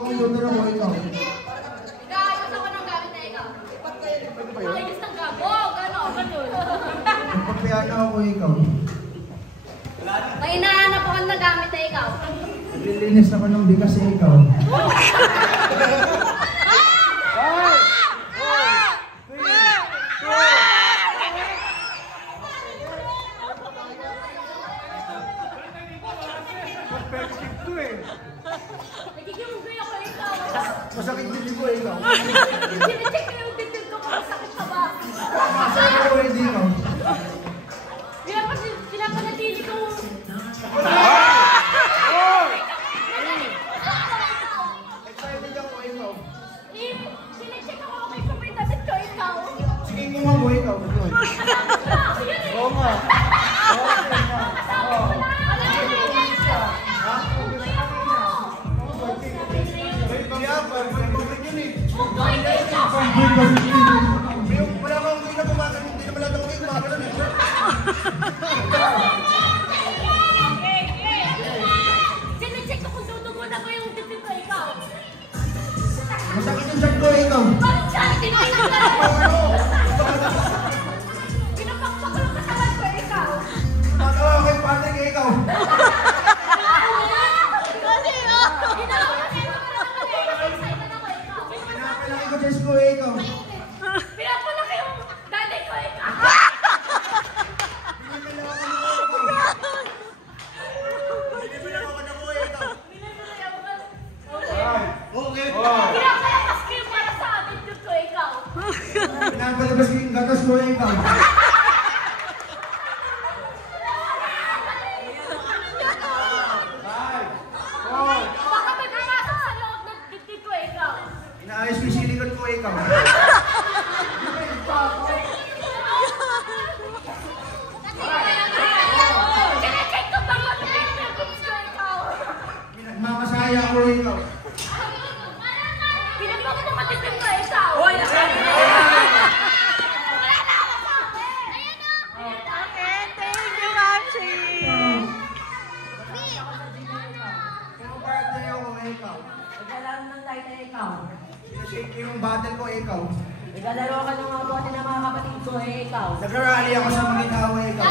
computer ako, ikaw. Ayos ako ng gamit na ikaw. Ayos ng gabo, gano'n. Pagpapayana ako, ikaw. May hinahanap ako ng gamit na ikaw. Naglilinis ako ng bigas sa ikaw. Masakit din ko, ikaw. Sinicheck ko yung detail ko kung masakit ka ba. Masakit ko, hindi ikaw. Pinapanatili ko. Excited ako, ikaw. Sinicheck ako kung may super damit ko, ikaw. Sige mo nga mo, ikaw. Oo nga. Wala kang hindi na pumakan, hindi naman lahat ako kayo kumakalan eh. Sinicheck ko kung dudugo na ba yung detail ko, ikaw. Masakit yung sack ko, ikaw. Bakit siya? Pinapakpak ko lang katawan ko, ikaw. Matawa kay Patrick, ikaw. Pinapalaki ko Diyos ko, ikaw. Pinapalaki yung daddy ko, ikaw. Pinapalakas ko yung para sa amin, Diyos ko, ikaw. Pinapalabas ko yung gatas ko, ikaw. Baka may pumasok sa loob ng dibdib ko, ikaw. Inaayos ko yung silikon ko, ikaw. Sinecheck ko ba yung dibdib ko, ikaw. Pinagmamasaya ko, ikaw. Pinapakot mo matitib ko, ikaw. Okay, thank you, Mamsi. Pumaparte ako, ikaw. Naglalaro ng tayo na ikaw. Shake yung battle ko, ikaw. Naglalaro ka ng mga bote ng mga kapatid ko, ikaw. Nagrarally ako sa mga ikaw, ikaw.